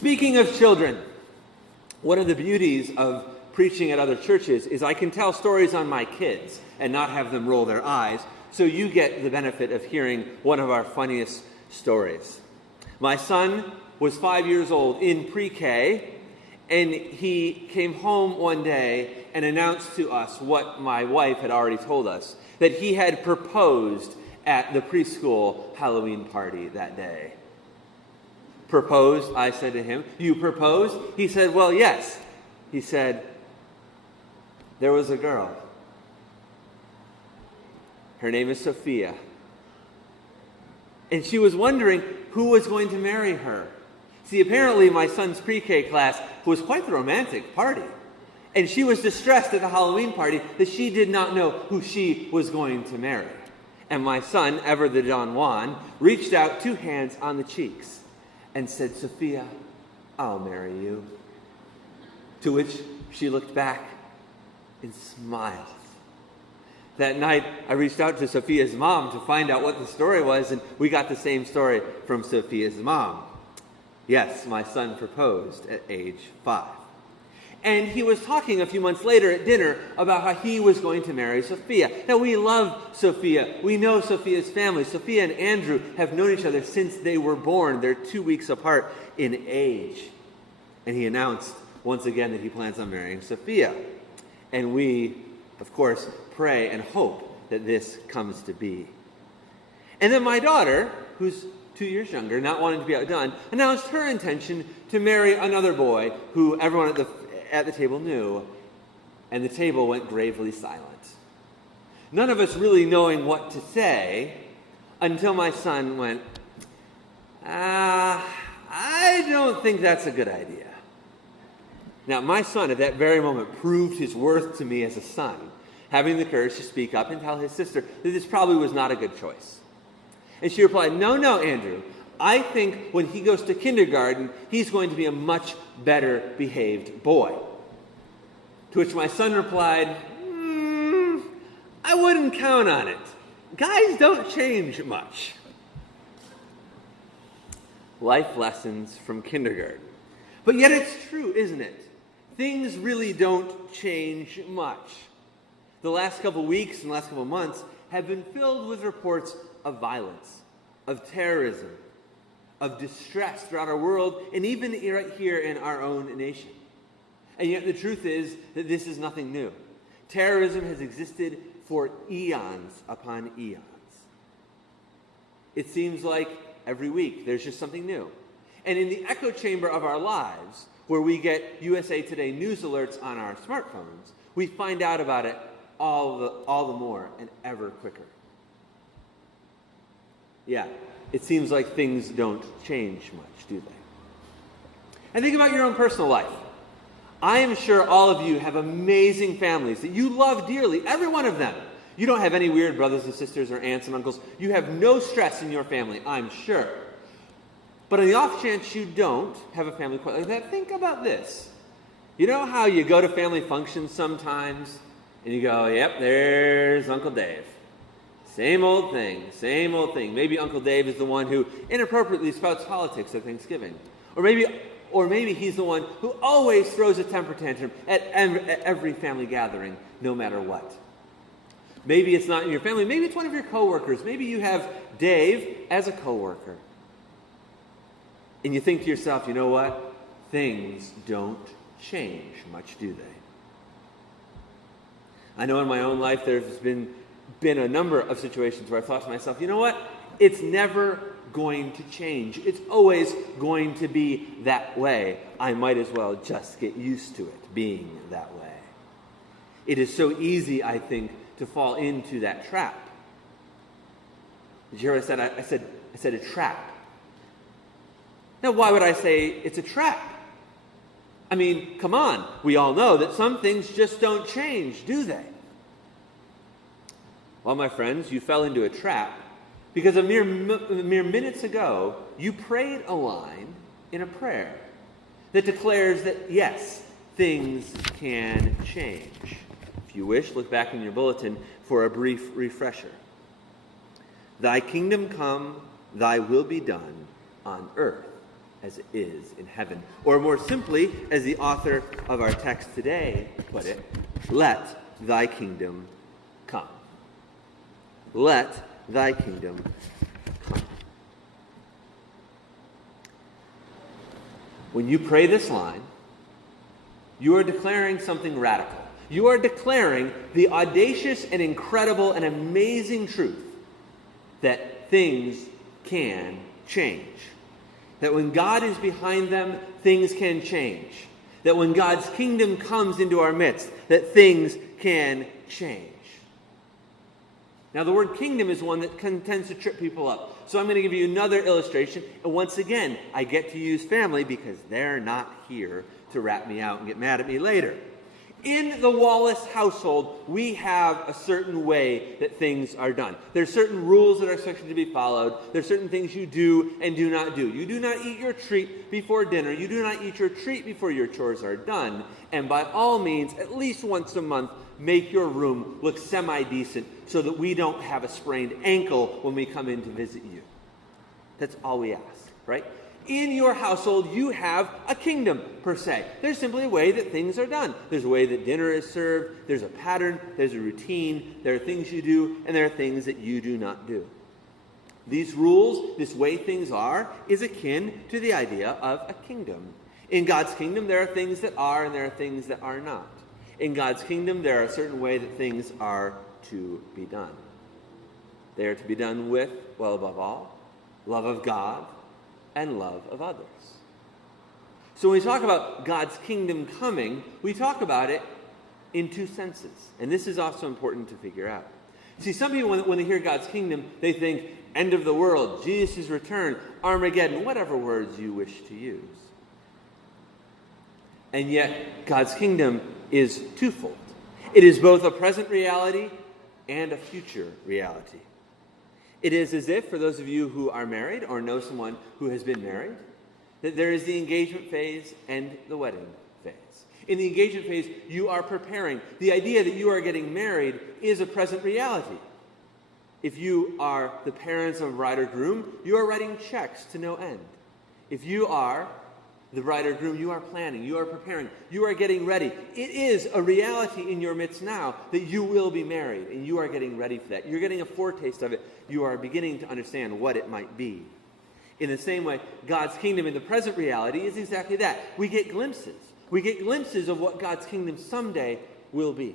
Speaking of children, one of the beauties of preaching at other churches is I can tell stories on my kids and not have them roll their eyes, so you get the benefit of hearing one of our funniest stories. My son was 5 years old in pre-K, and he came home one day and announced to us what my wife had already told us, that he had proposed at the preschool Halloween party that day. Proposed, I said to him. You proposed? He said, well, yes. He said, there was a girl. Her name is Sophia. And she was wondering who was going to marry her. See, apparently my son's pre-K class was quite the romantic party. And she was distressed at the Halloween party that she did not know who she was going to marry. And my son, ever the Don Juan, reached out 2 hands on the cheeks and said, Sophia, I'll marry you. To which she looked back and smiled. That night, I reached out to Sophia's mom to find out what the story was, and we got the same story from Sophia's mom. Yes, my son proposed at age 5. And he was talking a few months later at dinner about how he was going to marry Sophia. Now, we love Sophia. We know Sophia's family. Sophia and Andrew have known each other since they were born. They're 2 weeks apart in age. And he announced once again that he plans on marrying Sophia. And we, of course, pray and hope that this comes to be. And then my daughter, who's 2 years younger, not wanting to be outdone, announced her intention to marry another boy who everyone at the table knew, and the table went gravely silent. None of us really knowing what to say until my son went, I don't think that's a good idea. Now, my son at that very moment proved his worth to me as a son, having the courage to speak up and tell his sister that this probably was not a good choice. And she replied, no, Andrew. I think when he goes to kindergarten, he's going to be a much better behaved boy. To which my son replied, I wouldn't count on it. Guys don't change much. Life lessons from kindergarten. But yet it's true, isn't it? Things really don't change much. The last couple weeks and last couple months have been filled with reports of violence, of terrorism, of distress throughout our world, and even right here in our own nation. And yet the truth is that this is nothing new. Terrorism has existed for eons upon eons. It seems like every week there's just something new. And in the echo chamber of our lives, where we get USA Today news alerts on our smartphones, we find out about it all the more and ever quicker. Yeah, it seems like things don't change much, do they? And think about your own personal life. I am sure all of you have amazing families that you love dearly, every one of them. You don't have any weird brothers and sisters or aunts and uncles. You have no stress in your family, I'm sure. But on the off chance you don't have a family quite like that, think about this. You know how you go to family functions sometimes, and you go, yep, there's Uncle Dave. Same old thing, same old thing. Maybe Uncle Dave is the one who inappropriately spouts politics at Thanksgiving. Or maybe he's the one who always throws a temper tantrum at every family gathering, no matter what. Maybe it's not in your family. Maybe it's one of your coworkers. Maybe you have Dave as a coworker. And you think to yourself, you know what? Things don't change much, do they? I know in my own life there's been a number of situations where I thought to myself, you know what? It's never going to change. It's always going to be that way. I might as well just get used to it being that way. It is so easy, I think, to fall into that trap. Did you hear what I said? I said a trap. Now, why would I say it's a trap? I mean, come on. We all know that some things just don't change, do they? Well, my friends, you fell into a trap because a mere minutes ago, you prayed a line in a prayer that declares that, yes, things can change. If you wish, look back in your bulletin for a brief refresher. Thy kingdom come, thy will be done on earth as it is in heaven. Or more simply, as the author of our text today put it, let thy kingdom come. Let thy kingdom come. When you pray this line, you are declaring something radical. You are declaring the audacious and incredible and amazing truth that things can change. That when God is behind them, things can change. That when God's kingdom comes into our midst, that things can change. Now, the word kingdom is one that tends to trip people up. So I'm going to give you another illustration. And once again, I get to use family because they're not here to rat me out and get mad at me later. In the Wallace household, we have a certain way that things are done. There's certain rules that are expected to be followed. There's certain things you do and do not do. You do not eat your treat before dinner. You do not eat your treat before your chores are done. And by all means, at least once a month, make your room look semi-decent so that we don't have a sprained ankle when we come in to visit you. That's all we ask, right? In your household, you have a kingdom, per se. There's simply a way that things are done. There's a way that dinner is served. There's a pattern. There's a routine. There are things you do, and there are things that you do not do. These rules, this way things are, is akin to the idea of a kingdom. In God's kingdom, there are things that are, and there are things that are not. In God's kingdom, there are a certain way that things are to be done. They are to be done with, well, above all, love of God and love of others. So when we talk about God's kingdom coming, we talk about it in two senses. And this is also important to figure out. See, some people, when they hear God's kingdom, they think end of the world, Jesus' return, Armageddon, whatever words you wish to use. And yet, God's kingdom is twofold. It is both a present reality and a future reality. It is as if, for those of you who are married or know someone who has been married, that there is the engagement phase and the wedding phase. In the engagement phase, you are preparing. The idea that you are getting married is a present reality. If you are the parents of a bride or groom, you are writing checks to no end. If you are the bride or groom, you are planning, you are preparing, you are getting ready. It is a reality in your midst now that you will be married, and you are getting ready for that. You're getting a foretaste of it. You are beginning to understand what it might be. In the same way, God's kingdom in the present reality is exactly that. We get glimpses. We get glimpses of what God's kingdom someday will be.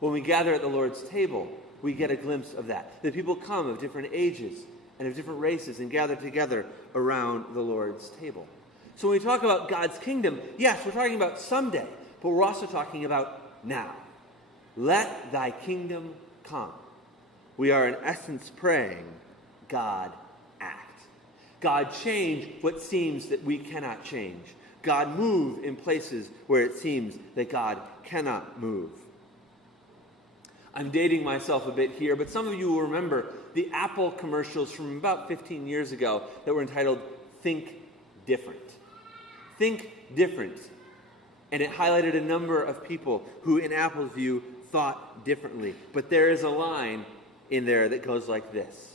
When we gather at the Lord's table, we get a glimpse of that. The people come of different ages and of different races and gather together around the Lord's table. So when we talk about God's kingdom, yes, we're talking about someday, but we're also talking about now. Let thy kingdom come. We are in essence praying, God, act. God, change what seems that we cannot change. God, move in places where it seems that God cannot move. I'm dating myself a bit here, but some of you will remember the Apple commercials from about 15 years ago that were entitled Think Different. Think different. And it highlighted a number of people who, in Apple's view, thought differently. But there is a line in there that goes like this.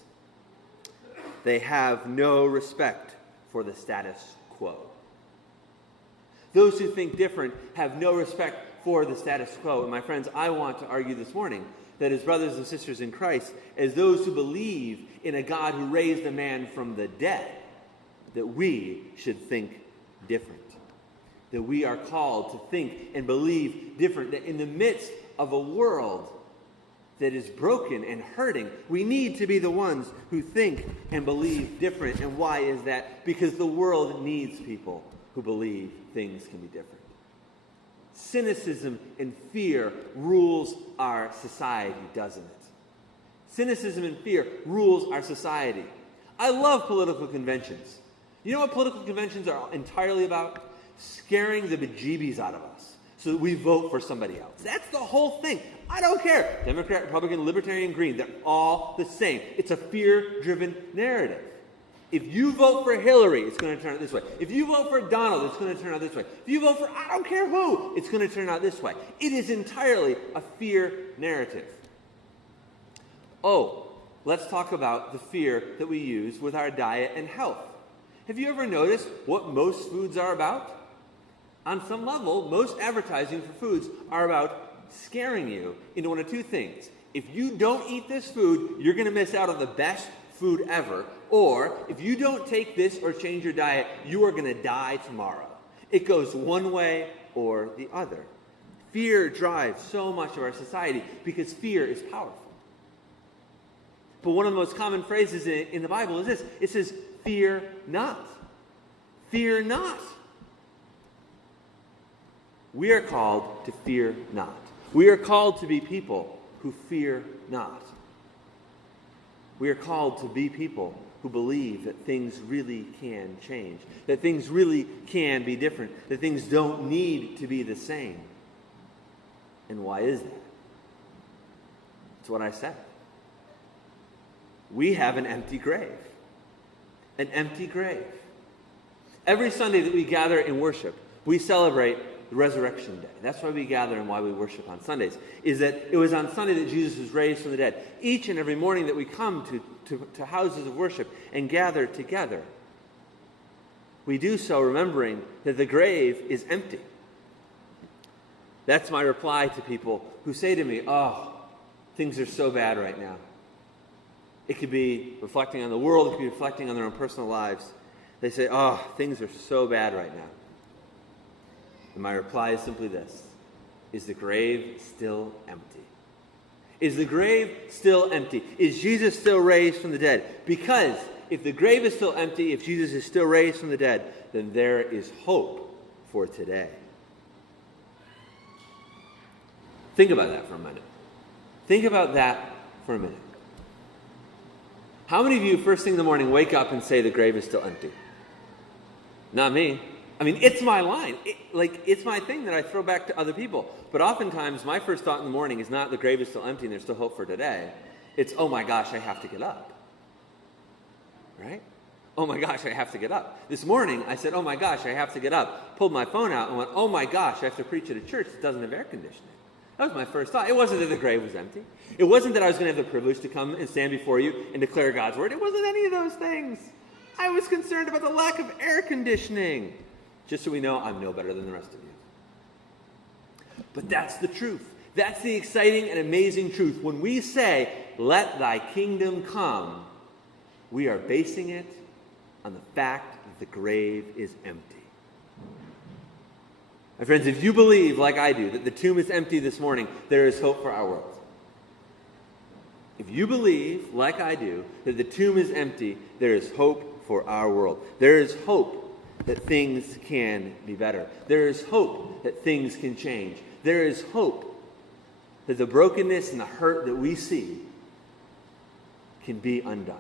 They have no respect for the status quo. Those who think different have no respect for the status quo. And my friends, I want to argue this morning that as brothers and sisters in Christ, as those who believe in a God who raised a man from the dead, that we should think different. That we are called to think and believe different. That in the midst of a world that is broken and hurting, we need to be the ones who think and believe different. And why is that? Because the world needs people who believe things can be different. Cynicism and fear rules our society, doesn't it? Cynicism and fear rules our society. I love political conventions. You know what political conventions are entirely about? Scaring the bejeebies out of us so that we vote for somebody else. That's the whole thing. I don't care. Democrat, Republican, Libertarian, Green, they're all the same. It's a fear-driven narrative. If you vote for Hillary, it's going to turn out this way. If you vote for Donald, it's going to turn out this way. If you vote for I don't care who, it's going to turn out this way. It is entirely a fear narrative. Oh, let's talk about the fear that we use with our diet and health. Have you ever noticed what most foods are about? On some level, most advertising for foods are about scaring you into one of two things. If you don't eat this food, you're going to miss out on the best food ever. Or if you don't take this or change your diet, you are going to die tomorrow. It goes one way or the other. Fear drives so much of our society because fear is powerful. But one of the most common phrases in the Bible is this. It says, fear not. Fear not. We are called to fear not. We are called to be people who fear not. We are called to be people who believe that things really can change, that things really can be different, that things don't need to be the same. And why is that? It's what I said. We have an empty grave. An empty grave. Every Sunday that we gather in worship, we celebrate the Resurrection Day. That's why we gather and why we worship on Sundays, is that it was on Sunday that Jesus was raised from the dead. Each and every morning that we come to houses of worship and gather together, we do so remembering that the grave is empty. That's my reply to people who say to me, oh, things are so bad right now. It could be reflecting on the world, it could be reflecting on their own personal lives. They say, oh, things are so bad right now. And my reply is simply this. Is the grave still empty? Is the grave still empty? Is Jesus still raised from the dead? Because if the grave is still empty, if Jesus is still raised from the dead, then there is hope for today. Think about that for a minute. Think about that for a minute. How many of you, first thing in the morning, wake up and say the grave is still empty? Not me. I mean, it's my line. It's my thing that I throw back to other people. But oftentimes, my first thought in the morning is not the grave is still empty and there's still hope for today. It's, oh my gosh, I have to get up. Right? Oh my gosh, I have to get up. This morning, I said, oh my gosh, I have to get up. Pulled my phone out and went, oh my gosh, I have to preach at a church that doesn't have air conditioning. That was my first thought. It wasn't that the grave was empty. It wasn't that I was going to have the privilege to come and stand before you and declare God's word. It wasn't any of those things. I was concerned about the lack of air conditioning. Just so we know, I'm no better than the rest of you. But that's the truth. That's the exciting and amazing truth. When we say, let thy kingdom come, we are basing it on the fact that the grave is empty. My friends, if you believe, like I do, that the tomb is empty this morning, there is hope for our world. If you believe, like I do, that the tomb is empty, there is hope for our world. There is hope that things can be better. There is hope that things can change. There is hope that the brokenness and the hurt that we see can be undone.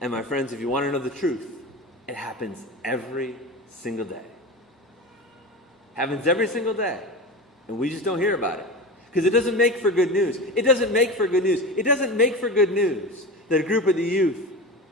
And my friends, if you want to know the truth, it happens every single day. Happens every single day. And we just don't hear about it. Because it doesn't make for good news. It doesn't make for good news. It doesn't make for good news that a group of the youth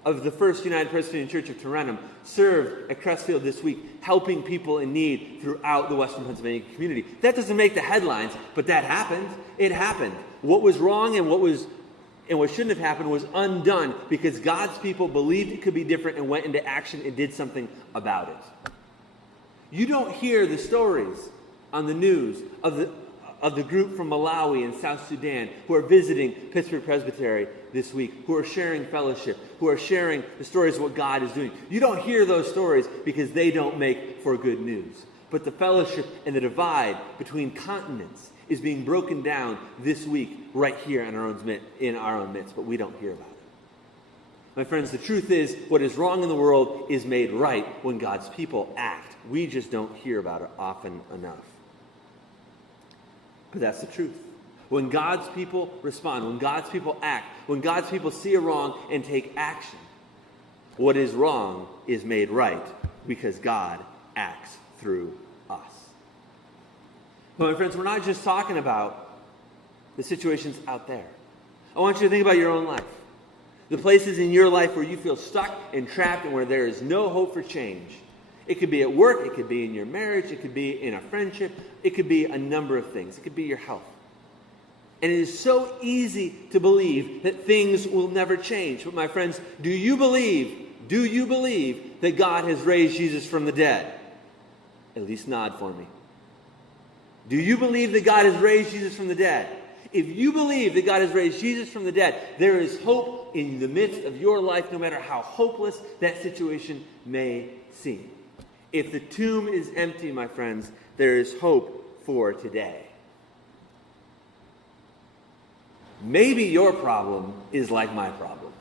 of the First United Presbyterian Church of Tarentum served at Crestfield this week, helping people in need throughout the Western Pennsylvania community. That doesn't make the headlines, but that happened. It happened. What was wrong and what shouldn't have happened was undone because God's people believed it could be different and went into action and did something about it. You don't hear the stories on the news of the group from Malawi and South Sudan who are visiting Pittsburgh Presbytery this week, who are sharing fellowship, who are sharing the stories of what God is doing. You don't hear those stories because they don't make for good news. But the fellowship and the divide between continents is being broken down this week right here in our own midst, but we don't hear about it. My friends, the truth is, what is wrong in the world is made right when God's people act. We just don't hear about it often enough. But that's the truth. When God's people respond, when God's people act, when God's people see a wrong and take action, what is wrong is made right because God acts through us. But my friends, we're not just talking about the situations out there. I want you to think about your own life. The places in your life where you feel stuck and trapped and where there is no hope for change. It could be at work, it could be in your marriage, it could be in a friendship, it could be a number of things. It could be your health. And it is so easy to believe that things will never change. But my friends, do you believe Do you believe that God has raised Jesus from the dead? At least nod for me. Do you believe that God has raised Jesus from the dead? If you believe that God has raised Jesus from the dead, there is hope in the midst of your life, no matter how hopeless that situation may seem. If the tomb is empty, my friends, there is hope for today. Maybe your problem is like my problem.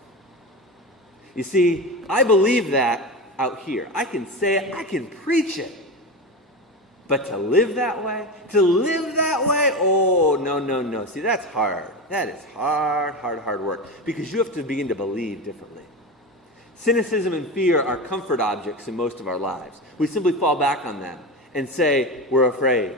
You see, I believe that out here. I can say it, I can preach it. But to live that way? Oh, no. See, that's hard. That is hard work. Because you have to begin to believe differently. Cynicism and fear are comfort objects in most of our lives. We simply fall back on them and say we're afraid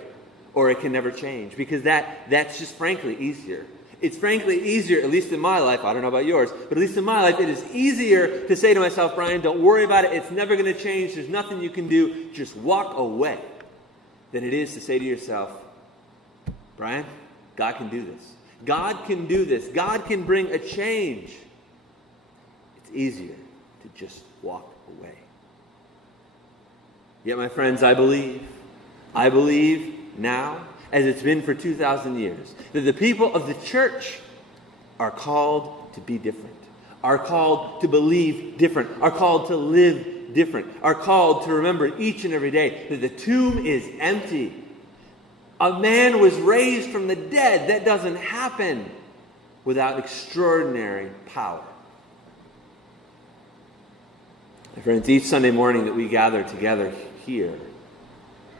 or it can never change, because that's just frankly easier. It's frankly easier, at least in my life, I don't know about yours, but at least in my life, it is easier to say to myself, Brian, don't worry about it, it's never going to change, there's nothing you can do, just walk away, than it is to say to yourself, Brian, God can do this. God can do this. God can bring a change. It's easier to just walk away. Yet, my friends, I believe now, as it's been for 2,000 years, that the people of the church are called to be different, are called to believe different, are called to live different, are called to remember each and every day that the tomb is empty. A man was raised from the dead. That doesn't happen without extraordinary power. My friends, each Sunday morning that we gather together here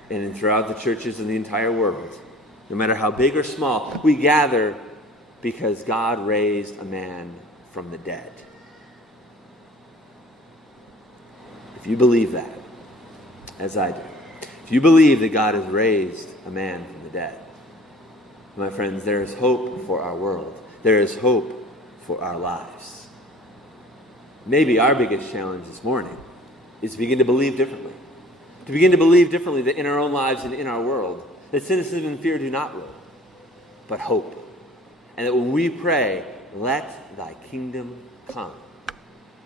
and throughout the churches in the entire world, no matter how big or small, we gather because God raised a man from the dead. If you believe that, as I do, if you believe that God has raised a man from the dead, my friends, there is hope for our world. There is hope for our lives. Maybe our biggest challenge this morning is to begin to believe differently. To begin to believe differently that in our own lives and in our world, that cynicism and fear do not rule, but hope. And that when we pray, let thy kingdom come,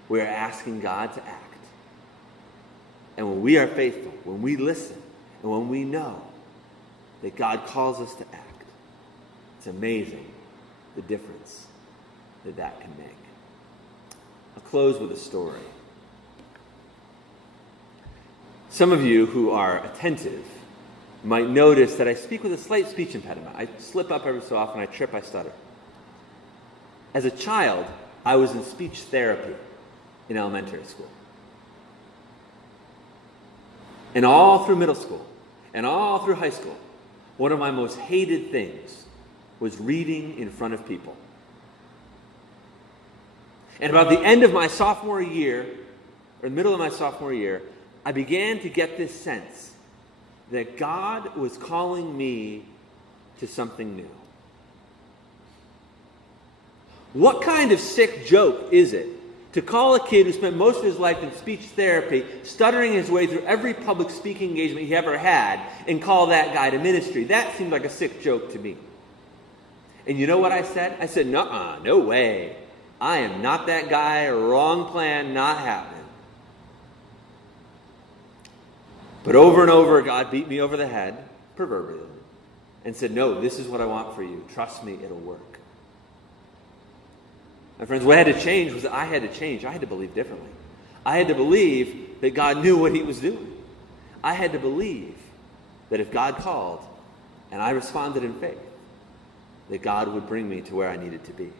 we are asking God to act. And when we are faithful, when we listen, and when we know that God calls us to act, it's amazing the difference that can make. I'll close with a story. Some of you who are attentive might notice that I speak with a slight speech impediment. I slip up every so often, I trip, I stutter. As a child, I was in speech therapy in elementary school. And all through middle school, and all through high school, one of my most hated things was reading in front of people. And about the end of my sophomore year, or the middle of my sophomore year, I began to get this sense that God was calling me to something new. What kind of sick joke is it to call a kid who spent most of his life in speech therapy, stuttering his way through every public speaking engagement he ever had, and call that guy to ministry? That seemed like a sick joke to me. And you know what I said? I said, nuh-uh, no way. I am not that guy, wrong plan, not happening. But over and over, God beat me over the head, proverbially, and said, no, this is what I want for you. Trust me, it'll work. My friends, what had to change was that I had to change. I had to believe differently. I had to believe that God knew what he was doing. I had to believe that if God called and I responded in faith, that God would bring me to where I needed to be.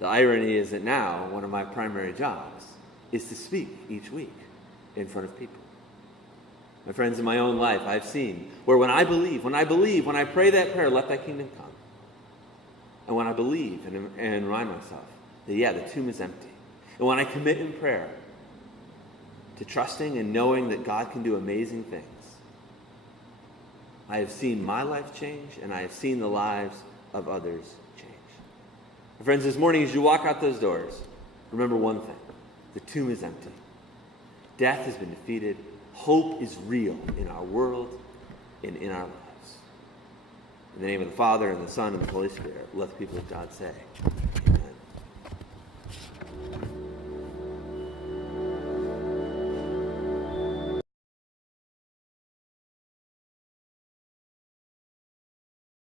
The irony is that now one of my primary jobs is to speak each week in front of people. My friends, in my own life, I've seen where when I pray that prayer, let thy kingdom come, and when I believe and remind myself that, the tomb is empty, and when I commit in prayer to trusting and knowing that God can do amazing things, I have seen my life change, and I have seen the lives of others change. My friends, this morning as you walk out those doors, remember one thing. The tomb is empty. Death has been defeated. Hope is real in our world and in our lives. In the name of the Father, and the Son, and the Holy Spirit, let the people of God say,